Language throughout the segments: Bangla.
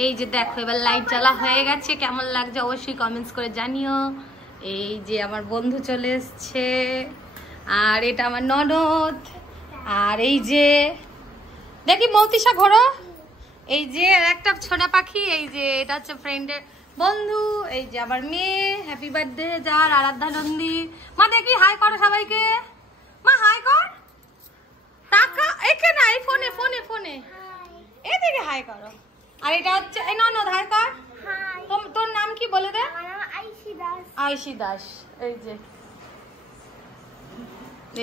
এই যে দেখো এবার লাইট জ্বালা হয়ে গেছে, কেমন লাগছে অবশ্যই কমেন্টস করে জানিও। এই যে আমার বন্ধু চলে এসছে, আর এটা আমার ননদ, আর এই যে দেখি মৌতিসা ঘোরো, এই যে একটা ছোনা পাখি, এই যে এটা হচ্ছে ফ্রেন্ডের বন্ধু, এই যে আমার মেয়ে, হ্যাপি বার্থডে যার আরাধ্যা নন্দী। মা দেখি হাই করো সবাইকে, মা হাই কর, টাকা এখানে এই ফোনে ফোনে ফোনে এই দিকে হাই করো। আর এটা হচ্ছে এই ননদ, হাই কর। তোর নাম কি বলে দে? আয়ুষী দাস। এই যে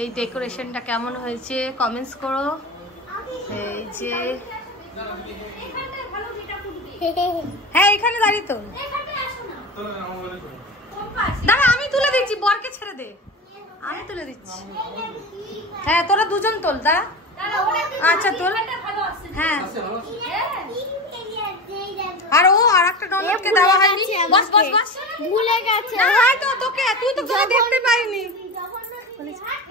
এই ডেকোরেশনটা কেমন হয়েছে কমেন্টস করো। এই যে হ্যাঁ এখানে দাঁড়িয়ে তো দাঁড়া, আমি তুলে দিচ্ছি, বরকে ছেড়ে দে, আমি তুলে দিচ্ছি। হ্যাঁ তোরা দুজন তোল, দাঁড়া। আচ্ছা তোল। হ্যাঁ আর ও আর একটা ননদকে দেওয়া হয়নি, বস বস বস, ভুলে গেছে। হ্যাঁ তো তোকে, তুই তো তোকে দেখতে পাইনি।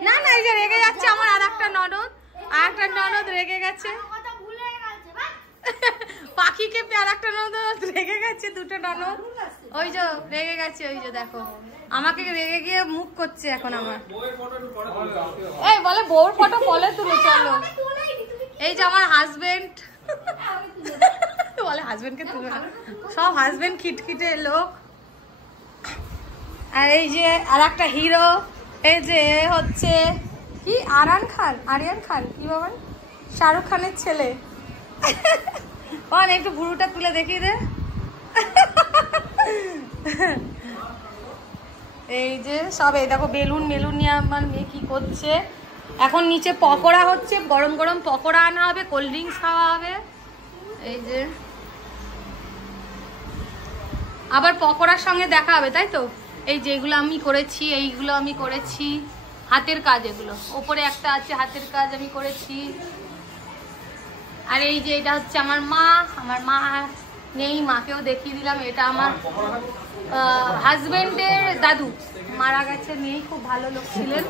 না না এই যে রেগে যাচ্ছে আমার আর একটা ননদ, আর একটা ননদ রেগে গেছে পাখিকে, আর একটা ননদ রেগে গেছে, দুটো ননদ ওই যে রেগে গেছে, ওই যে দেখো আমাকে রেগে গিয়ে মুখ করছে এখন আমার। এই বলে বউর ফটো বলে তুলে চলো। এই যে আমার হাজবেন্ড বলে হাজবেন্ডকে তুলে, সব হাজবেন্ড খিটখিটে লোক। আর এই যে আর একটা হিরো, এই যে হচ্ছে কি আরিয়ান খান কি বাবা, শাহরুখ খানের ছেলে। একটু ভুরুটা তুলে দেখিয়ে দে। এই যে সব এই দেখো বেলুন নিয়ে আমার মেয়ে কি করছে। এখন নিচে পকোড়া হচ্ছে, গরম গরম পকোড়া আনা হবে, কোল্ড ড্রিঙ্কস খাওয়া হবে। এই যে আবার পকোড়ার সঙ্গে দেখা হবে, তাই তো। এই যেগুলো আমি করেছি, এইগুলো আমি করেছি হাতের কাজ, এগুলো ওপরে একটা আছে হাতের কাজ আমি করেছি। আর এই যে এটা হচ্ছে আমার মা নেই, মাকেও দেখিয়ে দিলাম। এটা আমার হাজবেন্ডের দাদু, মারা গেছে, নেই, খুব ভালো লোক ছিলেন।